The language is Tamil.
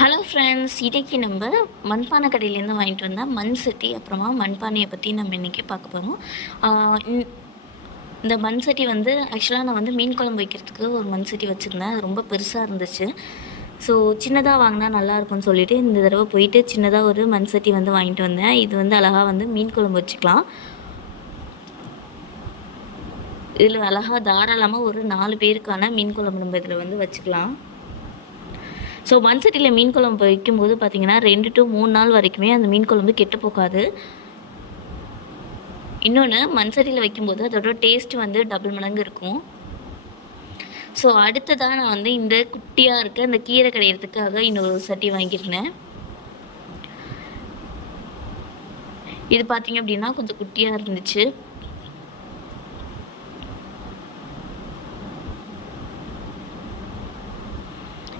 ஹலோ ஃப்ரெண்ட்ஸ், இன்றைக்கி நம்ம மண்பானை கடையிலேருந்து வாங்கிட்டு வந்தால் மண் சட்டி அப்புறமா மண்பானையை பற்றி நம்ம இன்றைக்கி பார்க்க போகிறோம். இந்த மண் சட்டி வந்து ஆக்சுவலாக நான் வந்து மீன் குழம்பு வைக்கிறதுக்கு ஒரு மண் சட்டி வச்சுருந்தேன். அது ரொம்ப பெருசாக இருந்துச்சு. ஸோ சின்னதாக வாங்கினா நல்லாயிருக்கும்னு சொல்லிவிட்டு இந்த தடவை போயிட்டு சின்னதாக ஒரு மண் சட்டி வந்து வாங்கிட்டு வந்தேன். இது வந்து அழகாக வந்து மீன் குழம்பு வச்சுக்கலாம். இதில் அழகாக தாராளமாக ஒரு 4 பேருக்கான மீன் குழம்பு நம்ம இதில் வந்து வச்சுக்கலாம். ஸோ மண் சட்டியில் மீன் குழம்பு வைக்கும்போது பார்த்திங்கன்னா 2 to 3 நாள் வரைக்குமே அந்த மீன் குழம்பு கெட்டு போகாது. இன்னொன்று, மண் சட்டியில் வைக்கும்போது அதோட டேஸ்ட் வந்து டபுள் மடங்கு இருக்கும். ஸோ அடுத்ததாக நான் வந்து இந்த குட்டியாக இருக்க இந்த கீரை கடையிறதுக்காக இன்னொரு சட்டி வாங்கியிருந்தேன். இது பார்த்திங்க அப்படின்னா கொஞ்சம் குட்டியாக இருந்துச்சு.